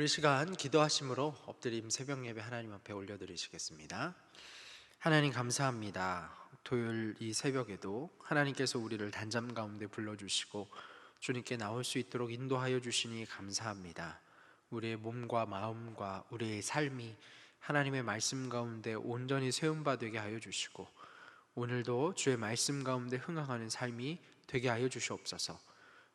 우리 시간 기도하심으로 엎드림 새벽 예배 하나님 앞에 올려드리시겠습니다. 하나님 감사합니다. 토요일 이 새벽에도 하나님께서 우리를 단잠 가운데 불러주시고 주님께 나올 수 있도록 인도하여 주시니 감사합니다. 우리의 몸과 마음과 우리의 삶이 하나님의 말씀 가운데 온전히 세움바 되게 하여 주시고 오늘도 주의 말씀 가운데 흥황하는 삶이 되게 하여 주시옵소서.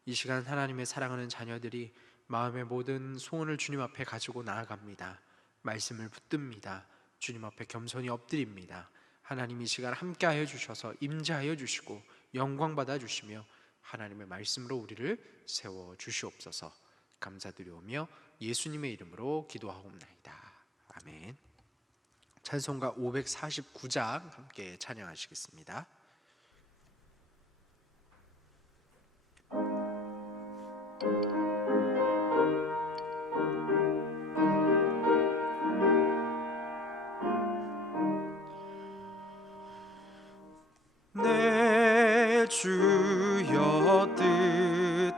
이 시간 하나님의 사랑하는 자녀들이 마음의 모든 소원을 주님 앞에 가지고 나아갑니다. 말씀을 붙듭니다. 주님 앞에 겸손히 엎드립니다. 하나님 이 시간 함께하여 주셔서 임재하여 주시고 영광 받아 주시며 하나님의 말씀으로 우리를 세워 주시옵소서. 감사드리오며 예수님의 이름으로 기도하옵나이다. 아멘. 찬송가 549장 함께 찬양하시겠습니다. 내 주여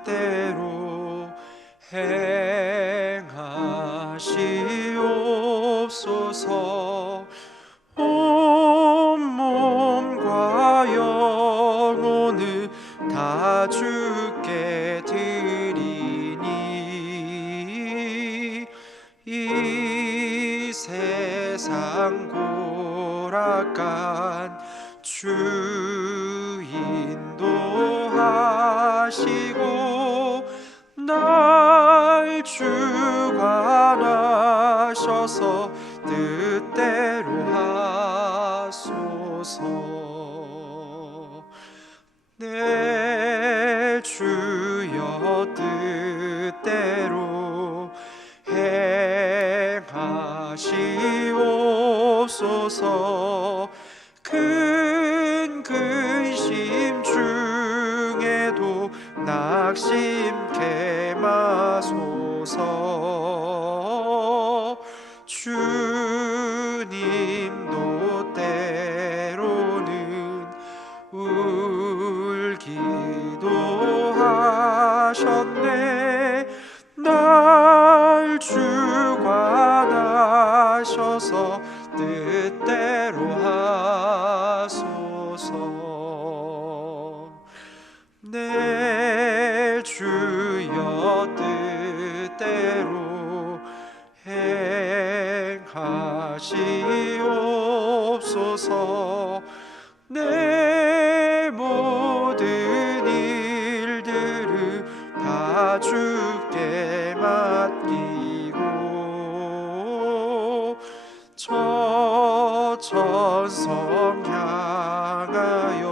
뜻대로 행하시옵소서. 온몸과 영혼을 다 주께 드리니 이 세상 고락간 주 인도하시고 날 주관하셔서 뜻대로 하소서. 내 주여 뜻대로 행하시옵소서. 큰 근심 중에도 낙심케 마소서. 주님도 때로는 울기도 하셨네. 날 주관하셔서 뜻대로 하소서. 내 주여 뜻대로 행하시옵소서. 내 모든 일들을 다 주께 맡기고 저 천성 향하여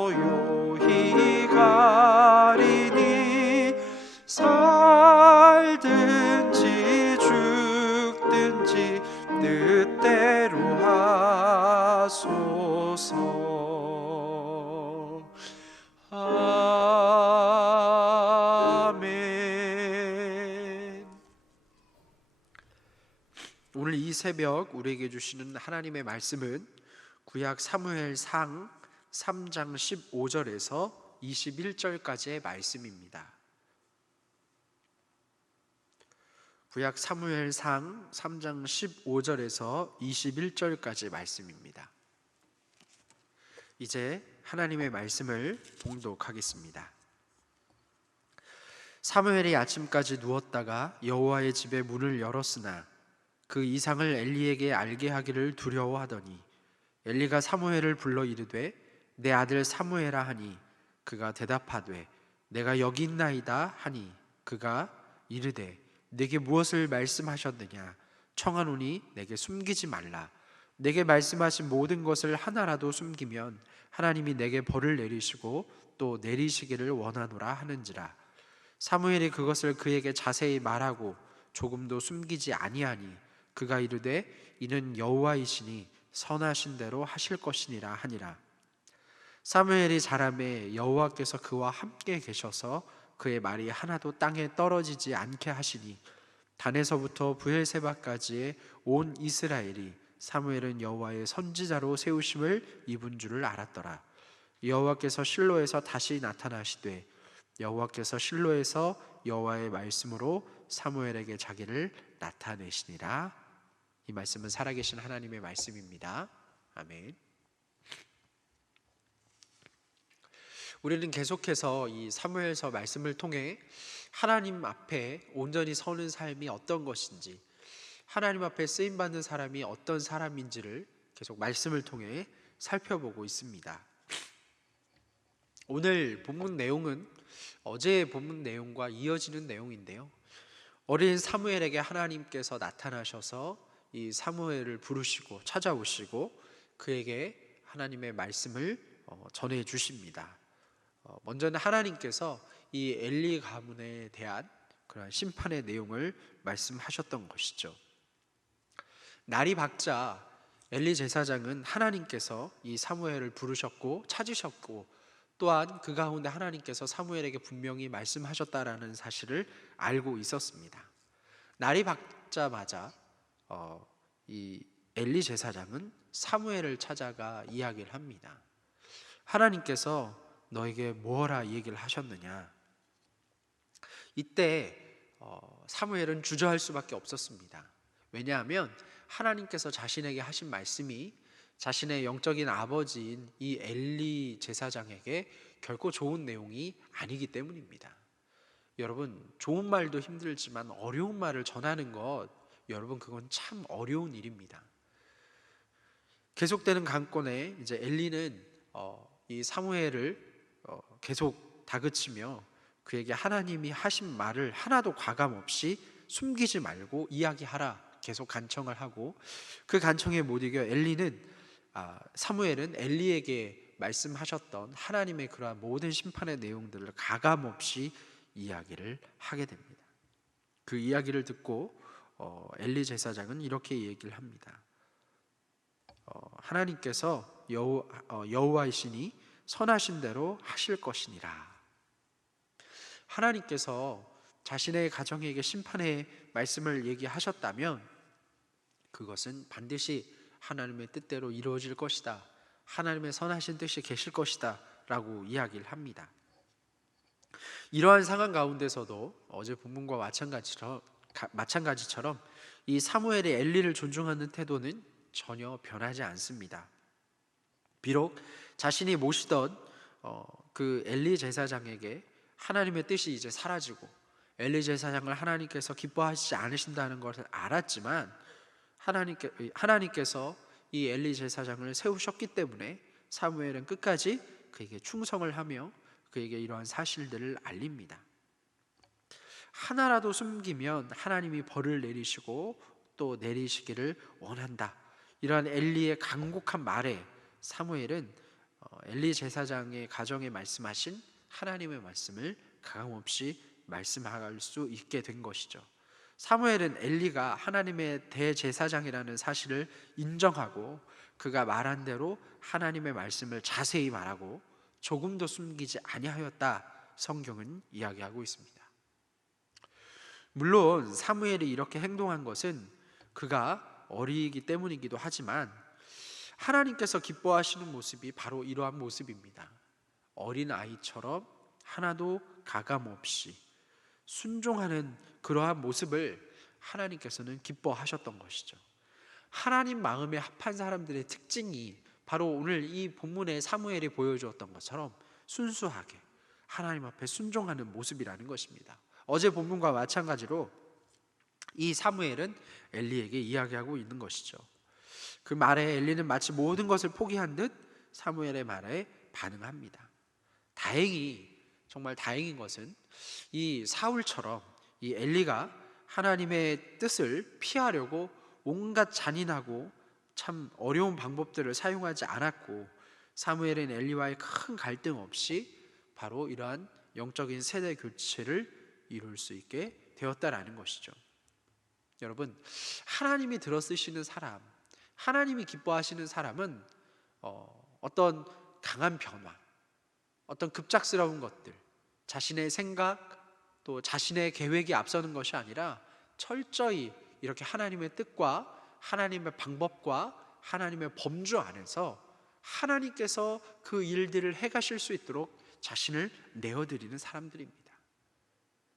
고요히 가리니 살든지 죽든지 뜻대로 하소서. 아멘. 오늘 이 새벽 우리에게 주시는 하나님의 말씀은 구약 사무엘상 3장 15절에서 21절까지의 말씀입니다. 구약 사무엘상 3장 15절에서 21절까지 말씀입니다. 이제 하나님의 말씀을 봉독하겠습니다. 사무엘이 아침까지 누웠다가 여호와의 집에 문을 열었으나 그 이상을 엘리에게 알게 하기를 두려워하더니 엘리가 사무엘을 불러 이르되 내 아들 사무엘아 하니 그가 대답하되 내가 여기 있나이다 하니 그가 이르되 내게 무엇을 말씀하셨느냐 청하노니 내게 숨기지 말라. 내게 말씀하신 모든 것을 하나라도 숨기면 하나님이 내게 벌을 내리시고 또 내리시기를 원하노라 하는지라. 사무엘이 그것을 그에게 자세히 말하고 조금도 숨기지 아니하니 그가 이르되 이는 여호와이시니 선하신 대로 하실 것이니라 하니라. 사무엘이 자라매 여호와께서 그와 함께 계셔서 그의 말이 하나도 땅에 떨어지지 않게 하시니 단에서부터 브엘세바까지의 온 이스라엘이 사무엘은 여호와의 선지자로 세우심을 입은 줄을 알았더라. 여호와께서 실로에서 다시 나타나시되 여호와께서 실로에서 여호와의 말씀으로 사무엘에게 자기를 나타내시니라. 이 말씀은 살아계신 하나님의 말씀입니다. 아멘. 우리는 계속해서 이 사무엘서 말씀을 통해 하나님 앞에 온전히 서는 삶이 어떤 것인지, 하나님 앞에 쓰임받는 사람이 어떤 사람인지를 계속 말씀을 통해 살펴보고 있습니다. 오늘 본문 내용은 어제의 본문 내용과 이어지는 내용인데요, 어린 사무엘에게 하나님께서 나타나셔서 이 사무엘을 부르시고 찾아오시고 그에게 하나님의 말씀을 전해 주십니다. 먼저는 하나님께서 이 엘리 가문에 대한 그런 심판의 내용을 말씀하셨던 것이죠. 날이 밝자 엘리 제사장은 하나님께서 이 사무엘을 부르셨고 찾으셨고, 또한 그 가운데 하나님께서 사무엘에게 분명히 말씀하셨다라는 사실을 알고 있었습니다. 날이 밝자마자 이 엘리 제사장은 사무엘을 찾아가 이야기를 합니다. 하나님께서 너에게 뭐라 얘기를 하셨느냐? 이때 사무엘은 주저할 수밖에 없었습니다. 왜냐하면 하나님께서 자신에게 하신 말씀이 자신의 영적인 아버지인 이 엘리 제사장에게 결코 좋은 내용이 아니기 때문입니다. 여러분, 좋은 말도 힘들지만 어려운 말을 전하는 것, 여러분, 그건 참 어려운 일입니다. 계속되는 강권에 이제 엘리는 이 사무엘을 계속 다그치며 그에게 하나님이 하신 말을 하나도 과감 없이 숨기지 말고 이야기하라 계속 간청을 하고, 그 간청에 못 이겨 사무엘은 엘리에게 말씀하셨던 하나님의 그러한 모든 심판의 내용들을 가감 없이 이야기를 하게 됩니다. 그 이야기를 듣고 엘리 제사장은 이렇게 얘기를 합니다. 하나님께서 여호와이시니 선하신 대로 하실 것이니라. 하나님께서 자신의 가정에게 심판의 말씀을 얘기하셨다면 그것은 반드시 하나님의 뜻대로 이루어질 것이다, 하나님의 선하신 뜻이 계실 것이다 라고 이야기를 합니다. 이러한 상황 가운데서도 어제 본문과 마찬가지처럼 이 사무엘이 엘리를 존중하는 태도는 전혀 변하지 않습니다. 비록 자신이 모시던 그 엘리 제사장에게 하나님의 뜻이 이제 사라지고 엘리 제사장을 하나님께서 기뻐하시지 않으신다는 것을 알았지만 하나님께서 이 엘리 제사장을 세우셨기 때문에 사무엘은 끝까지 그에게 충성을 하며 그에게 이러한 사실들을 알립니다. 하나라도 숨기면 하나님이 벌을 내리시고 또 내리시기를 원한다, 이러한 엘리의 간곡한 말에 사무엘은 엘리 제사장의 가정에 말씀하신 하나님의 말씀을 가감없이 말씀할 수 있게 된 것이죠. 사무엘은 엘리가 하나님의 대제사장이라는 사실을 인정하고 그가 말한 대로 하나님의 말씀을 자세히 말하고 조금도 숨기지 아니하였다, 성경은 이야기하고 있습니다. 물론 사무엘이 이렇게 행동한 것은 그가 어리기 때문이기도 하지만 하나님께서 기뻐하시는 모습이 바로 이러한 모습입니다. 어린 아이처럼 하나도 가감없이 순종하는 그러한 모습을 하나님께서는 기뻐하셨던 것이죠. 하나님 마음에 합한 사람들의 특징이 바로 오늘 이 본문의 사무엘이 보여주었던 것처럼 순수하게 하나님 앞에 순종하는 모습이라는 것입니다. 어제 본문과 마찬가지로 이 사무엘은 엘리에게 이야기하고 있는 것이죠. 그 말에 엘리는 마치 모든 것을 포기한 듯 사무엘의 말에 반응합니다. 정말 다행인 것은 이 사울처럼 이 엘리가 하나님의 뜻을 피하려고 온갖 잔인하고 참 어려운 방법들을 사용하지 않았고, 사무엘은 엘리와의 큰 갈등 없이 바로 이러한 영적인 세대 교체를 이룰 수 있게 되었다라는 것이죠. 여러분, 하나님이 들어쓰시는 사람, 하나님이 기뻐하시는 사람은 어떤 강한 변화, 어떤 급작스러운 것들, 자신의 생각 또 자신의 계획이 앞서는 것이 아니라 철저히 이렇게 하나님의 뜻과 하나님의 방법과 하나님의 범주 안에서 하나님께서 그 일들을 해가실 수 있도록 자신을 내어드리는 사람들입니다.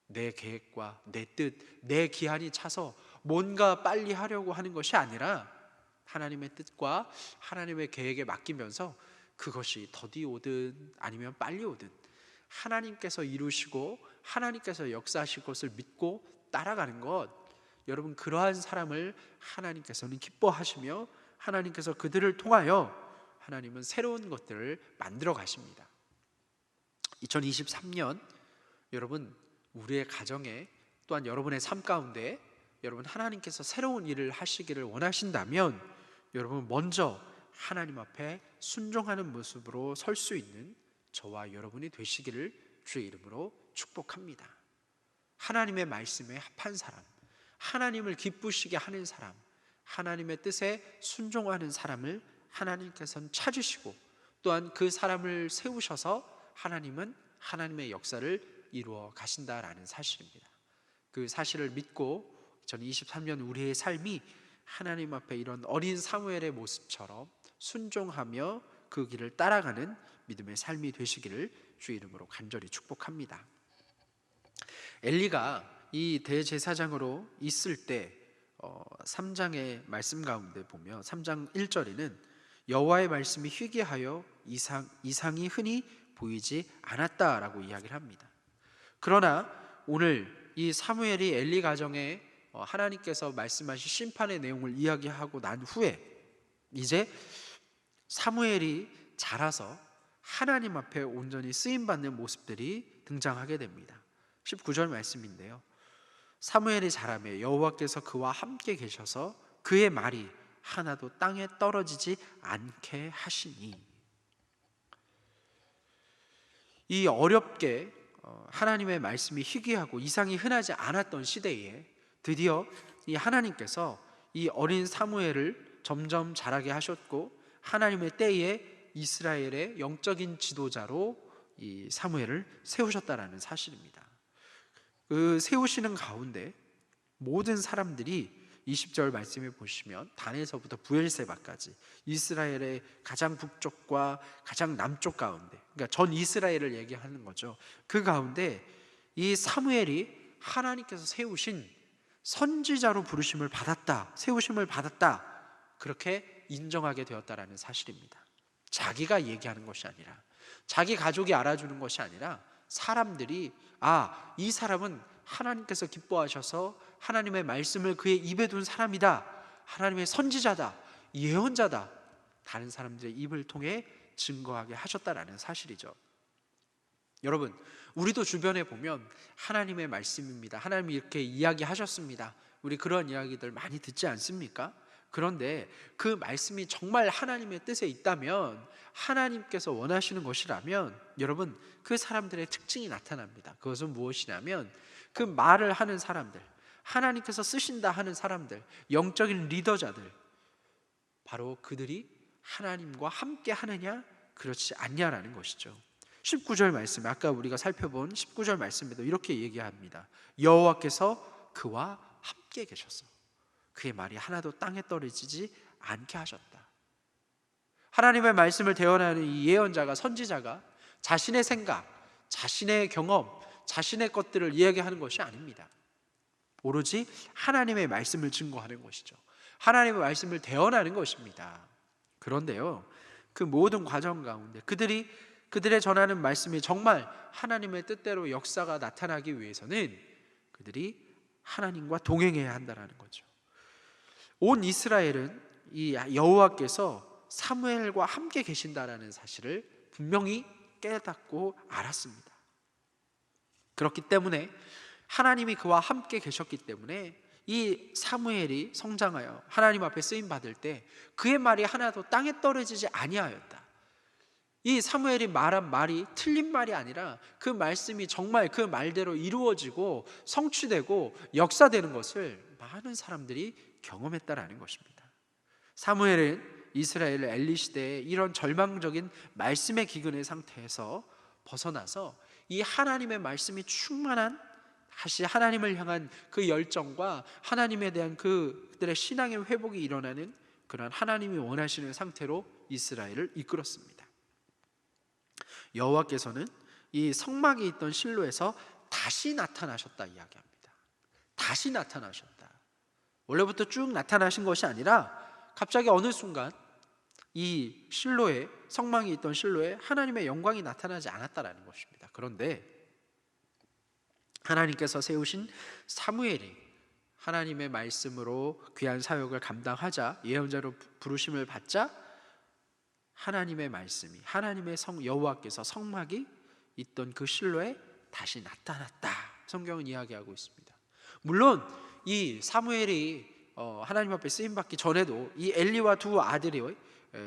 내 계획과 내 뜻, 내 기한이 차서 뭔가 빨리 하려고 하는 것이 아니라 하나님의 뜻과 하나님의 계획에 맡기면서 그것이 더디 오든 아니면 빨리 오든 하나님께서 이루시고 하나님께서 역사하실 것을 믿고 따라가는 것, 여러분, 그러한 사람을 하나님께서는 기뻐하시며 하나님께서 그들을 통하여 하나님은 새로운 것들을 만들어 가십니다. 2023년 여러분, 우리의 가정에 또한 여러분의 삶 가운데 여러분 하나님께서 새로운 일을 하시기를 원하신다면 여러분 먼저 하나님 앞에 순종하는 모습으로 설 수 있는 저와 여러분이 되시기를 주의 이름으로 축복합니다. 하나님의 말씀에 합한 사람, 하나님을 기쁘시게 하는 사람, 하나님의 뜻에 순종하는 사람을 하나님께서는 찾으시고 또한 그 사람을 세우셔서 하나님은 하나님의 역사를 이루어 가신다라는 사실입니다. 그 사실을 믿고 2023년 우리의 삶이 하나님 앞에 이런 어린 사무엘의 모습처럼 순종하며 그 길을 따라가는 믿음의 삶이 되시기를 주의 이름으로 간절히 축복합니다. 엘리가 이 대제사장으로 있을 때 3장의 말씀 가운데 보면 3장 1절에는 여호와의 말씀이 희귀하여 이상이 흔히 보이지 않았다라고 이야기를 합니다. 그러나 오늘 이 사무엘이 엘리 가정에 하나님께서 말씀하신 심판의 내용을 이야기하고 난 후에 이제 사무엘이 자라서 하나님 앞에 온전히 쓰임받는 모습들이 등장하게 됩니다. 19절 말씀인데요, 사무엘이 자라매 여호와께서 그와 함께 계셔서 그의 말이 하나도 땅에 떨어지지 않게 하시니, 이 어렵게 하나님의 말씀이 희귀하고 이상이 흔하지 않았던 시대에 드디어 이 하나님께서 이 어린 사무엘을 점점 자라게 하셨고 하나님의 때에 이스라엘의 영적인 지도자로 이 사무엘을 세우셨다라는 사실입니다. 그 세우시는 가운데 모든 사람들이 20절 말씀에 보시면 단에서부터 부엘세바까지 이스라엘의 가장 북쪽과 가장 남쪽 가운데, 그러니까 전 이스라엘을 얘기하는 거죠. 그 가운데 이 사무엘이 하나님께서 세우신 선지자로 부르심을 받았다, 세우심을 받았다, 그렇게 인정하게 되었다라는 사실입니다. 자기가 얘기하는 것이 아니라, 자기 가족이 알아주는 것이 아니라 사람들이 이 사람은 하나님께서 기뻐하셔서 하나님의 말씀을 그의 입에 둔 사람이다, 하나님의 선지자다, 예언자다, 다른 사람들의 입을 통해 증거하게 하셨다라는 사실이죠. 여러분, 우리도 주변에 보면 하나님의 말씀입니다, 하나님이 이렇게 이야기하셨습니다, 우리 그런 이야기들 많이 듣지 않습니까? 그런데 그 말씀이 정말 하나님의 뜻에 있다면, 하나님께서 원하시는 것이라면 여러분 그 사람들의 특징이 나타납니다. 그것은 무엇이냐면 그 말을 하는 사람들, 하나님께서 쓰신다 하는 사람들, 영적인 리더자들, 바로 그들이 하나님과 함께 하느냐 그렇지 않냐라는 것이죠. 19절 말씀, 아까 우리가 살펴본 19절 말씀에도 이렇게 얘기합니다. 여호와께서 그와 함께 계셔서 그의 말이 하나도 땅에 떨어지지 않게 하셨다. 하나님의 말씀을 대언하는 이 예언자가, 선지자가 자신의 생각, 자신의 경험, 자신의 것들을 이야기하는 것이 아닙니다. 오로지 하나님의 말씀을 증거하는 것이죠. 하나님의 말씀을 대언하는 것입니다. 그런데요, 그 모든 과정 가운데 그들의 전하는 말씀이 정말 하나님의 뜻대로 역사가 나타나기 위해서는 그들이 하나님과 동행해야 한다는 거죠. 온 이스라엘은 이 여호와께서 사무엘과 함께 계신다라는 사실을 분명히 깨닫고 알았습니다. 그렇기 때문에 하나님이 그와 함께 계셨기 때문에 이 사무엘이 성장하여 하나님 앞에 쓰임 받을 때 그의 말이 하나도 땅에 떨어지지 아니하였다. 이 사무엘이 말한 말이 틀린 말이 아니라 그 말씀이 정말 그 말대로 이루어지고 성취되고 역사되는 것을 많은 사람들이 경험했다라는 것입니다. 사무엘은 이스라엘 엘리 시대에 이런 절망적인 말씀의 기근의 상태에서 벗어나서 이 하나님의 말씀이 충만한, 다시 하나님을 향한 그 열정과 하나님에 대한 그들의 신앙의 회복이 일어나는 그런 하나님이 원하시는 상태로 이스라엘을 이끌었습니다. 여호와께서는 이 성막이 있던 실로에서 다시 나타나셨다 이야기합니다. 다시 나타나셨다. 원래부터 쭉 나타나신 것이 아니라 갑자기 어느 순간 이 실로에, 성막이 있던 실로에 하나님의 영광이 나타나지 않았다라는 것입니다. 그런데 하나님께서 세우신 사무엘이 하나님의 말씀으로 귀한 사역을 감당하자, 예언자로 부르심을 받자 하나님의 말씀이, 하나님의 여호와께서 성막이 있던 그 실로에 다시 나타났다, 성경은 이야기하고 있습니다. 물론 이 사무엘이 하나님 앞에 쓰임받기 전에도 이 엘리와 두 아들이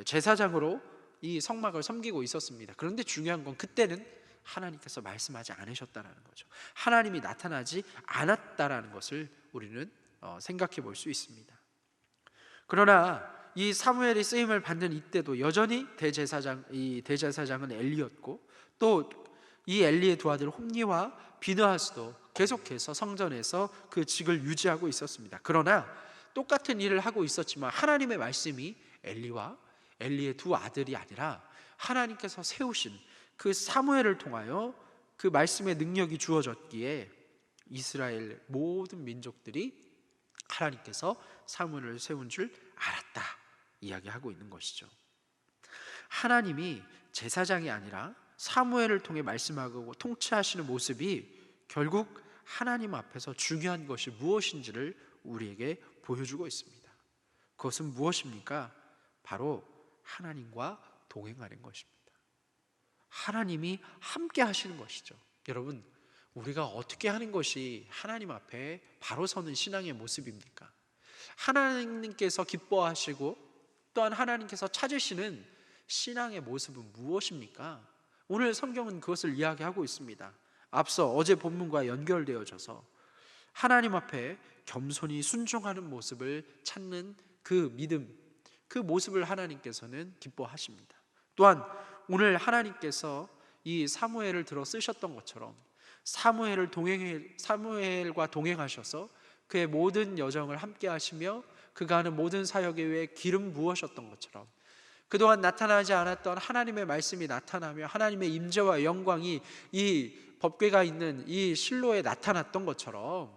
제사장으로 이 성막을 섬기고 있었습니다. 그런데 중요한 건 그때는 하나님께서 말씀하지 않으셨다라는 거죠. 하나님이 나타나지 않았다라는 것을 우리는 생각해 볼 수 있습니다. 그러나 이 사무엘이 쓰임을 받는 이때도 여전히 대제사장은 엘리였고, 또 이 엘리의 두 아들 홈니와 비느하스도 계속해서 성전에서 그 직을 유지하고 있었습니다. 그러나 똑같은 일을 하고 있었지만 하나님의 말씀이 엘리와 엘리의 두 아들이 아니라 하나님께서 세우신 그 사무엘을 통하여 그 말씀의 능력이 주어졌기에 이스라엘 모든 민족들이 하나님께서 사무엘을 세운 줄 알았다 이야기하고 있는 것이죠. 하나님이 제사장이 아니라 사무엘을 통해 말씀하고 통치하시는 모습이 결국 하나님 앞에서 중요한 것이 무엇인지를 우리에게 보여주고 있습니다. 그것은 무엇입니까? 바로 하나님과 동행하는 것입니다. 하나님이 함께 하시는 것이죠. 여러분, 우리가 어떻게 하는 것이 하나님 앞에 바로 서는 신앙의 모습입니까? 하나님께서 기뻐하시고 또한 하나님께서 찾으시는 신앙의 모습은 무엇입니까? 오늘 성경은 그것을 이야기하고 있습니다. 앞서 어제 본문과 연결되어져서 하나님 앞에 겸손히 순종하는 모습을 찾는 그 믿음, 그 모습을 하나님께서는 기뻐하십니다. 또한 오늘 하나님께서 이 사무엘을 들어 쓰셨던 것처럼 사무엘과 동행하셔서 그의 모든 여정을 함께 하시며 그가 하는 모든 사역에 위해 기름 부으셨던 것처럼 그동안 나타나지 않았던 하나님의 말씀이 나타나며 하나님의 임재와 영광이 이 법궤가 있는 이 실로에 나타났던 것처럼,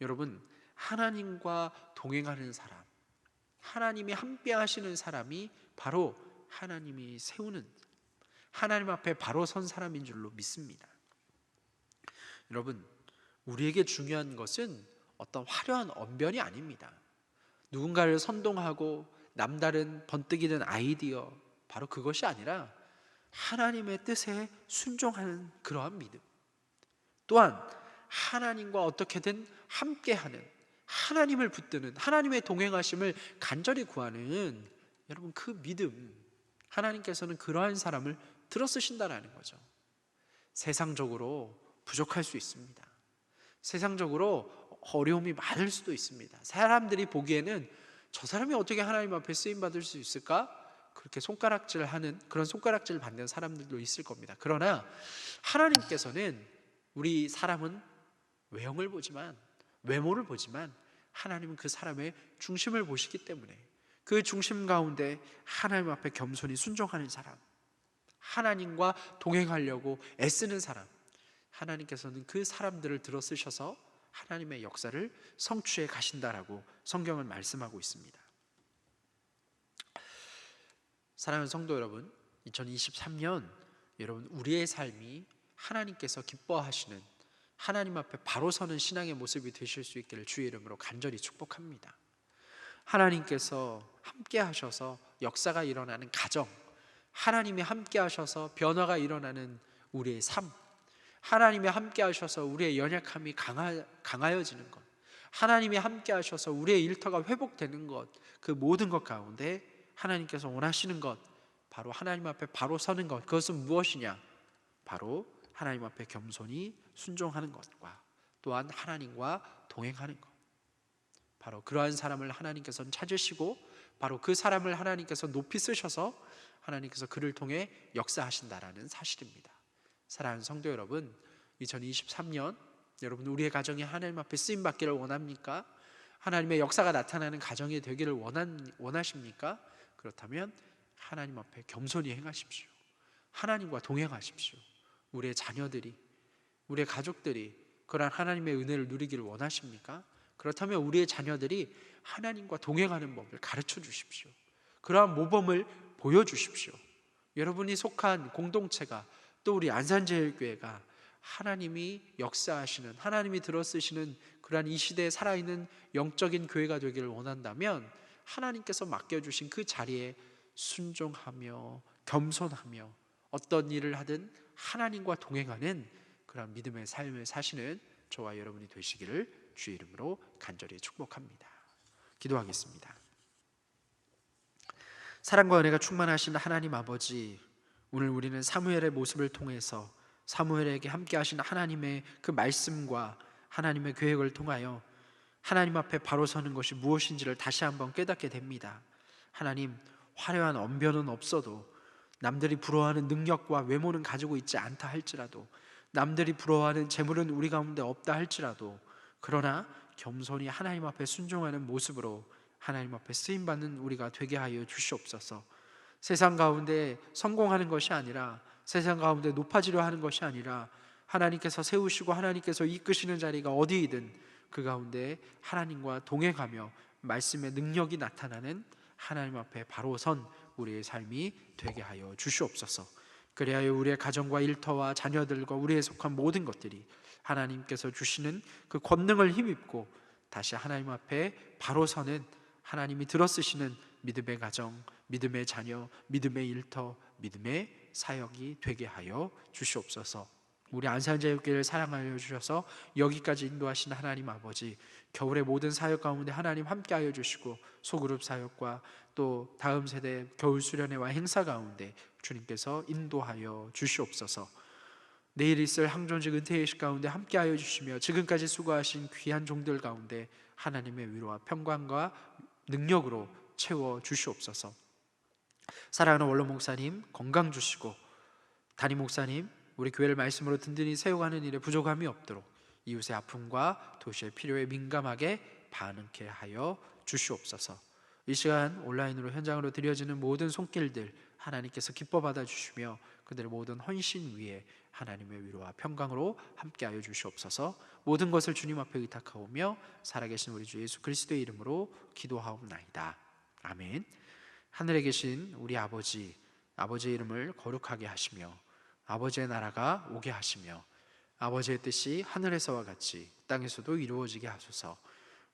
여러분, 하나님과 동행하는 사람, 하나님이 함께 하시는 사람이 바로 하나님이 세우는, 하나님 앞에 바로 선 사람인 줄로 믿습니다. 여러분, 우리에게 중요한 것은 어떤 화려한 언변이 아닙니다. 누군가를 선동하고 남다른 번뜩이는 아이디어, 바로 그것이 아니라 하나님의 뜻에 순종하는 그러한 믿음, 또한 하나님과 어떻게든 함께하는, 하나님을 붙드는, 하나님의 동행하심을 간절히 구하는 여러분 그 믿음, 하나님께서는 그러한 사람을 들어 쓰신다라는 거죠. 세상적으로 부족할 수 있습니다. 세상적으로 어려움이 많을 수도 있습니다. 사람들이 보기에는 저 사람이 어떻게 하나님 앞에 쓰임받을 수 있을까? 그렇게 손가락질하는, 그런 손가락질 받는 사람들도 있을 겁니다. 그러나 하나님께서는 우리 사람은 외형을 보지만, 외모를 보지만 하나님은 그 사람의 중심을 보시기 때문에 그 중심 가운데 하나님 앞에 겸손히 순종하는 사람, 하나님과 동행하려고 애쓰는 사람, 하나님께서는 그 사람들을 들어 쓰셔서 하나님의 역사를 성취해 가신다라고 성경은 말씀하고 있습니다. 사랑하는 성도 여러분, 2023년 여러분 우리의 삶이 하나님께서 기뻐하시는, 하나님 앞에 바로 서는 신앙의 모습이 되실 수 있기를 주의 이름으로 간절히 축복합니다. 하나님께서 함께 하셔서 역사가 일어나는 가정, 하나님이 함께 하셔서 변화가 일어나는 우리의 삶, 하나님이 함께 하셔서 우리의 연약함이 강하여지는 것, 하나님이 함께 하셔서 우리의 일터가 회복되는 것, 그 모든 것 가운데 하나님께서 원하시는 것, 바로 하나님 앞에 바로 서는 것, 그것은 무엇이냐? 바로 하나님 앞에 겸손히 순종하는 것과 또한 하나님과 동행하는 것, 바로 그러한 사람을 하나님께서는 찾으시고 바로 그 사람을 하나님께서 높이 쓰셔서 하나님께서 그를 통해 역사하신다라는 사실입니다. 사랑하는 성도 여러분, 2023년 여러분 우리의 가정이 하나님 앞에 쓰임받기를 원합니까? 하나님의 역사가 나타나는 가정이 되기를 원하십니까? 그렇다면 하나님 앞에 겸손히 행하십시오. 하나님과 동행하십시오. 우리의 자녀들이, 우리의 가족들이 그러한 하나님의 은혜를 누리기를 원하십니까? 그렇다면 우리의 자녀들이 하나님과 동행하는 법을 가르쳐 주십시오. 그러한 모범을 보여주십시오. 여러분이 속한 공동체가, 또 우리 안산제일교회가 하나님이 역사하시는, 하나님이 들어쓰시는 그러한 이 시대에 살아있는 영적인 교회가 되기를 원한다면 하나님께서 맡겨주신 그 자리에 순종하며 겸손하며 어떤 일을 하든 하나님과 동행하는 그런 믿음의 삶을 사시는 저와 여러분이 되시기를 주의 이름으로 간절히 축복합니다. 기도하겠습니다. 사랑과 은혜가 충만하신 하나님 아버지, 오늘 우리는 사무엘의 모습을 통해서 사무엘에게 함께 하신 하나님의 그 말씀과 하나님의 계획을 통하여 하나님 앞에 바로 서는 것이 무엇인지를 다시 한번 깨닫게 됩니다. 하나님, 화려한 언변은 없어도, 남들이 부러워하는 능력과 외모는 가지고 있지 않다 할지라도, 남들이 부러워하는 재물은 우리 가운데 없다 할지라도, 그러나 겸손히 하나님 앞에 순종하는 모습으로 하나님 앞에 쓰임받는 우리가 되게 하여 주시옵소서. 세상 가운데 성공하는 것이 아니라, 세상 가운데 높아지려 하는 것이 아니라, 하나님께서 세우시고 하나님께서 이끄시는 자리가 어디이든 그 가운데 하나님과 동행하며 말씀의 능력이 나타나는 하나님 앞에 바로 선 우리의 삶이 되게 하여 주시옵소서. 그리하여 우리의 가정과 일터와 자녀들과 우리에 속한 모든 것들이 하나님께서 주시는 그 권능을 힘입고 다시 하나님 앞에 바로 서는, 하나님이 들어쓰시는 믿음의 가정, 믿음의 자녀, 믿음의 일터, 믿음의 사역이 되게 하여 주시옵소서. 우리 안산제일교회를 사랑하여 주셔서 여기까지 인도하신 하나님 아버지, 겨울의 모든 사역 가운데 하나님 함께하여 주시고 소그룹 사역과 또 다음 세대 겨울 수련회와 행사 가운데 주님께서 인도하여 주시옵소서. 내일 있을 항존직 은퇴예식 가운데 함께하여 주시며 지금까지 수고하신 귀한 종들 가운데 하나님의 위로와 평강과 능력으로 채워 주시옵소서. 사랑하는 원로 목사님 건강 주시고, 담임 목사님 우리 교회를 말씀으로 든든히 세워가는 일에 부족함이 없도록 이웃의 아픔과 도시의 필요에 민감하게 반응케 하여 주시옵소서. 이 시간 온라인으로 현장으로 드려지는 모든 손길들 하나님께서 기뻐 받아주시며 그들의 모든 헌신 위에 하나님의 위로와 평강으로 함께하여 주시옵소서. 모든 것을 주님 앞에 의탁하오며 살아계신 우리 주 예수 그리스도의 이름으로 기도하옵나이다. 아멘. 하늘에 계신 우리 아버지, 아버지의 이름을 거룩하게 하시며 아버지의 나라가 오게 하시며 아버지의 뜻이 하늘에서와 같이 땅에서도 이루어지게 하소서.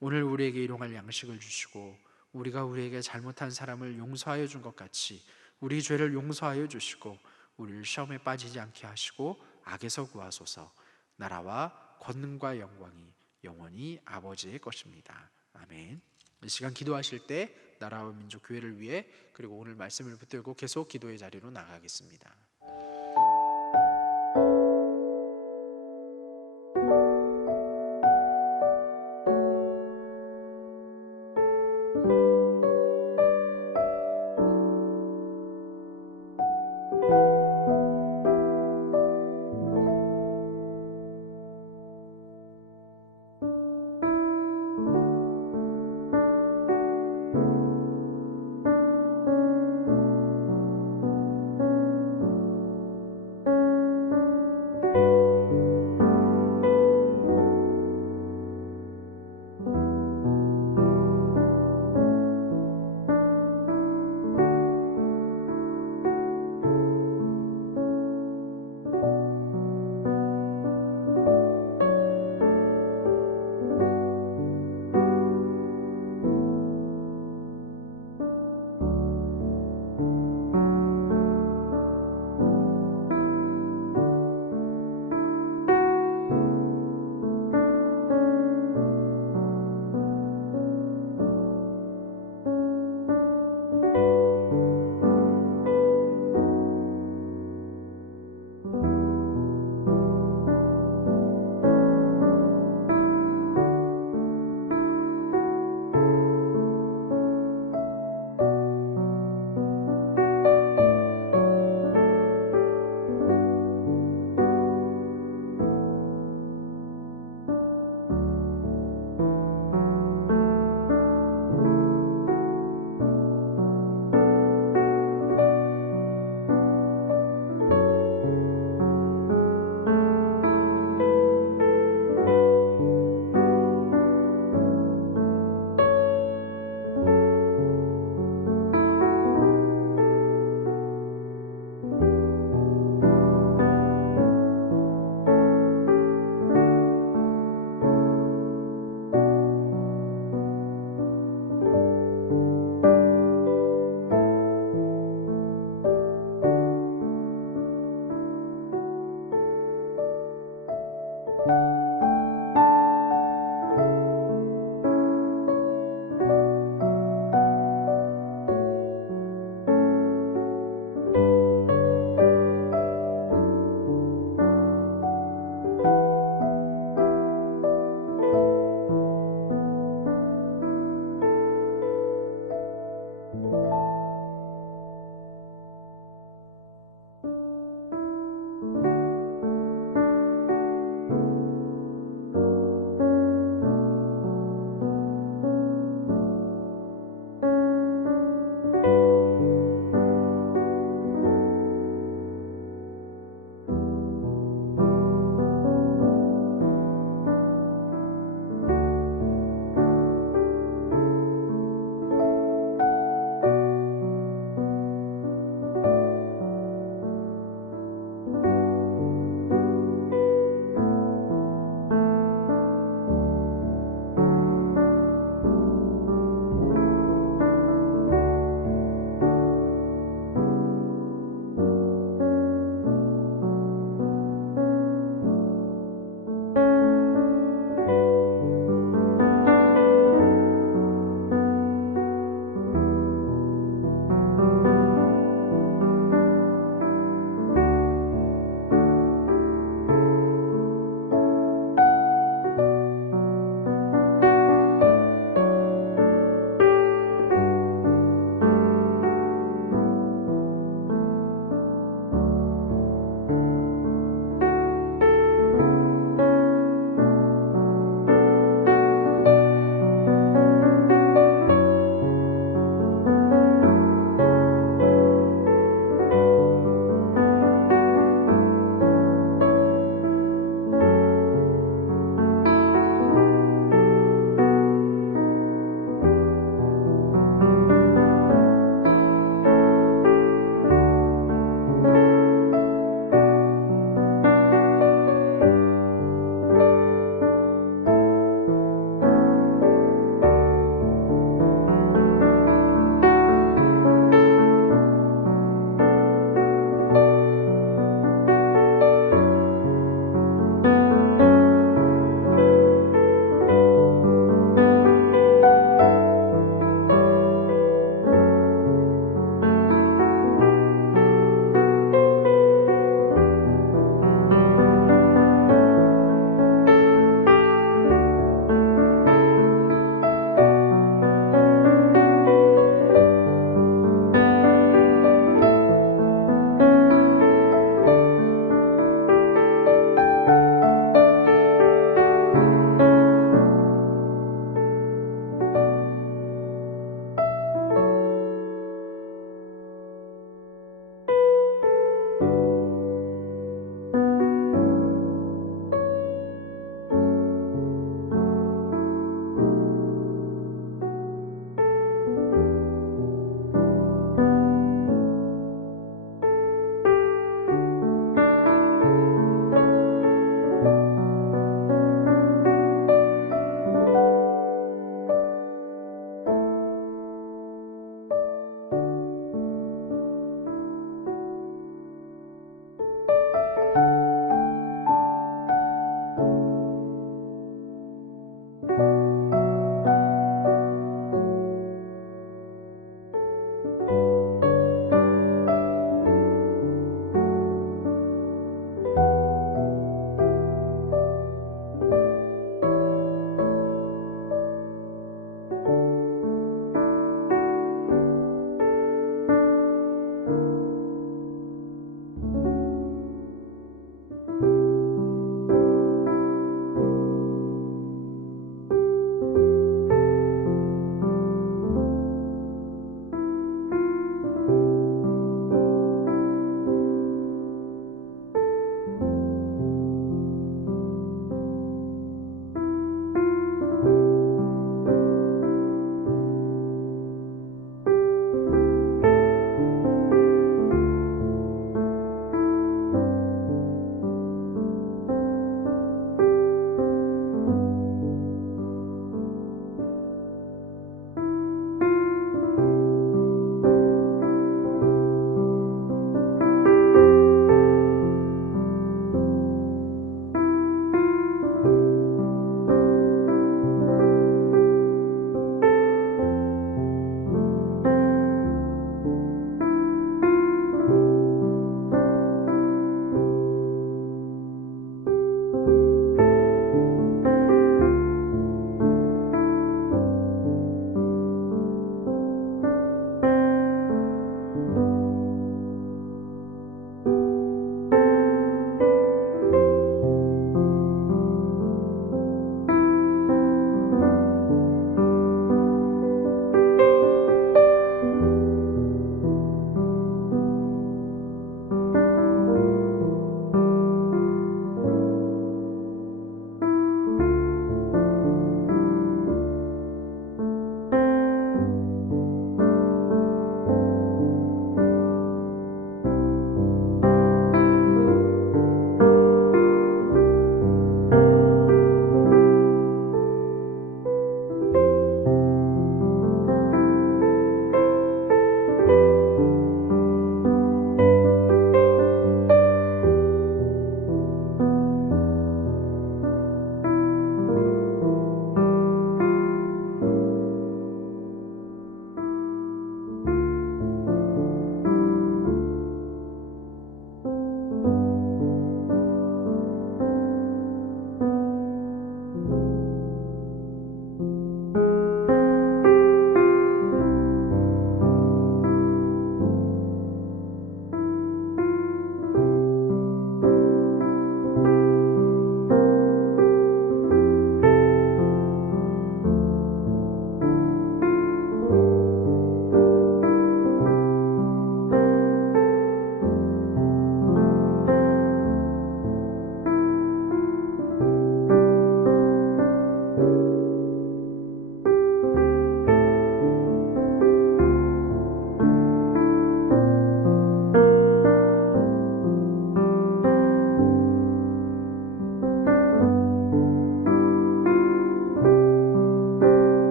오늘 우리에게 일용할 양식을 주시고 우리가 우리에게 잘못한 사람을 용서하여 준 것 같이 우리 죄를 용서하여 주시고 우리를 시험에 빠지지 않게 하시고 악에서 구하소서. 나라와 권능과 영광이 영원히 아버지의 것입니다. 아멘. 이 시간 기도하실 때 나라와 민족 교회를 위해 그리고 오늘 말씀을 붙들고 계속 기도의 자리로 나가겠습니다.